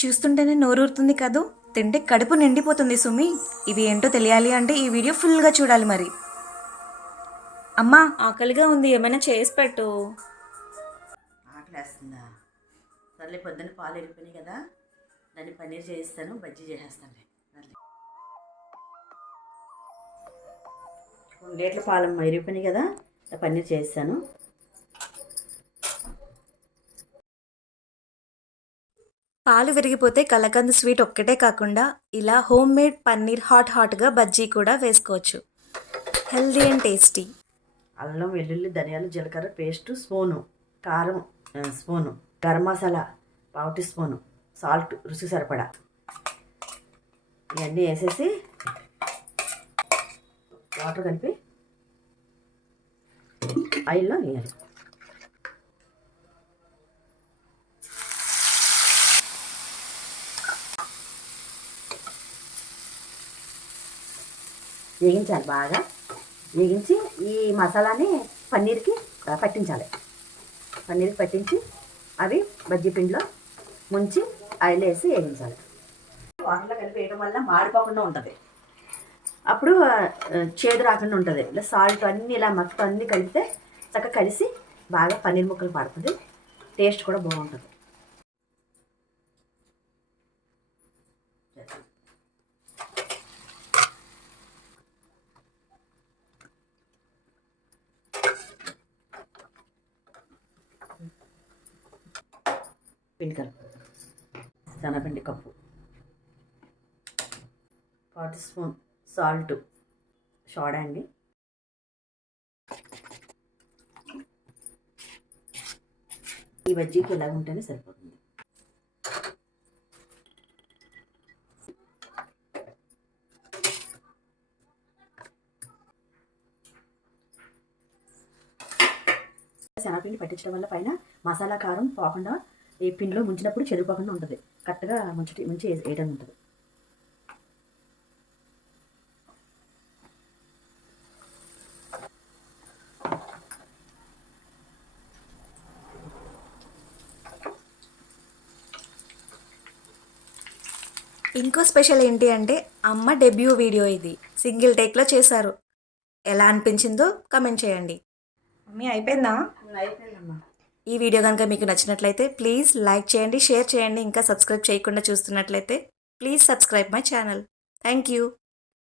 చూస్తుంటేనే నోరూరుతుంది కదూ. తింటే కడుపు నిండిపోతుంది సుమి. ఇవి ఏంటో తెలియాలి అంటే ఈ వీడియో ఫుల్గా చూడాలి మరి. అమ్మా, ఆకలిగా ఉంది, ఏమైనా చేసి పెట్టు. ఆకలేస్తుందా? సర్లే, పొద్దున్న పాలు ఎరిపోయినాయి కదా, దాన్ని పన్నీర్ చేయిస్తాను, బజ్జీ చేసేస్తానులే. సర్లే, 2 లీటర్ల పాలు ఎరిపోయినాయి కదా, పన్నీర్ చేయిస్తాను. పాలు విరిగిపోతే కలకంద స్వీట్ ఒక్కటే కాకుండా ఇలా హోమ్ మేడ్ పన్నీర్ హాట్గా బజ్జీ కూడా వేసుకోవచ్చు. Healthy and tasty. అల్లం, వెల్లుల్లి, ధనియాలు, జీలకర్ర పేస్టు స్పూను, కారం spoon, garam masala 1/2 teaspoon, salt రుచి సరిపడా, ఇవన్నీ వేసేసి వాటర్ కలిపి ఆయిల్లో వేయాలి. వేగించాలి, బాగా వేగించి ఈ మసాలాని పన్నీర్కి పట్టించాలి. పన్నీర్కి పట్టించి అవి బజ్జీ పిండిలో ముంచి ఆయిల్ వేసి వేగించాలి. వాటర్లో కలిపి వేయడం వల్ల మాడిపోకుండా ఉంటుంది, అప్పుడు చేదు రాకుండా ఉంటుంది. ఇలా సాల్ట్ అన్నీ ఇలా మొత్తం అన్నీ కలిపితే చక్కగా కలిసి బాగా పన్నీర్ ముక్కలు పడుతుంది, టేస్ట్ కూడా బాగుంటుంది. పిండి కలుపు, శనగపిండి కప్పు, 1/4 స్పూన్ సాల్ట్, సోడా అండి, ఈ బజ్జీకి ఎలా ఉంటేనే సరిపోతుంది. శనగపిండి పట్టించడం వల్ల పైన మసాలా కారం పోకుండా ఈ పిండిలో ముంచినప్పుడు చెదిరిపోకుండా ఉంటుంది, కరెక్ట్గా ముంచి వేయడం ఉంటుంది. ఇంకో స్పెషల్ ఏంటి అంటే అమ్మ డెబ్యూ వీడియో ఇది. సింగిల్ టేక్లో చేశారు. ఎలా అనిపించిందో కమెంట్ చేయండి. మమ్మీ అయిపోయిందా? అయిపోయిందమ్మా. ఈ వీడియో కనుక మీకు నచ్చినట్లయితే ప్లీజ్ లైక్ చేయండి, షేర్ చేయండి. ఇంకా సబ్స్క్రైబ్ చేయకుండా చూస్తున్నట్లయితే please subscribe my channel. Thank you.